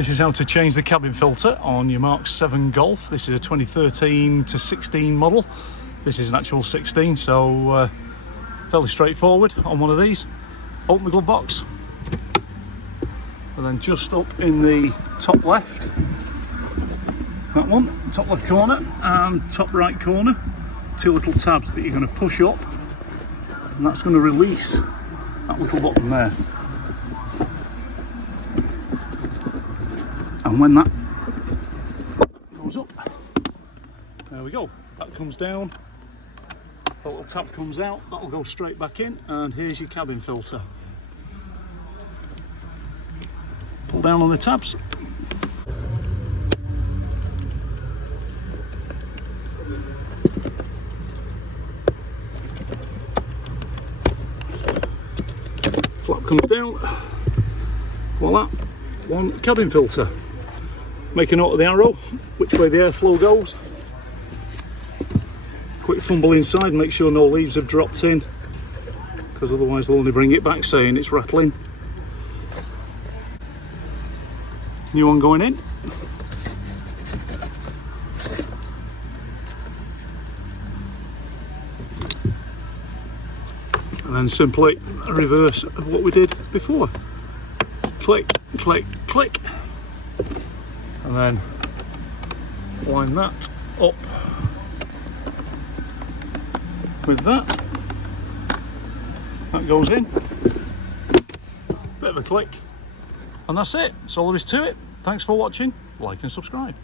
This is how to change the cabin filter on your Mark 7 Golf. This is a 2013 to 16 model. This is an actual 16, so fairly straightforward on one of these. Open the glove box, and then just up in the top left, that one, top left corner and top right corner, two little tabs that you're going to push up, and that's going to release that little button there. And when that goes up, there we go, that comes down, that little tab comes out, that'll go straight back in, and here's your cabin filter. Pull down on the tabs. Flap comes down, voila, one cabin filter. Make a note of the arrow, which way the airflow goes. Quick fumble inside, make sure no leaves have dropped in, because otherwise they'll only bring it back saying it's rattling. New one going in. And then simply a reverse of what we did before. Click, click, click. And then line that up with that. That goes in. Bit of a click. And that's it. That's all there is to it. Thanks for watching. Like and subscribe.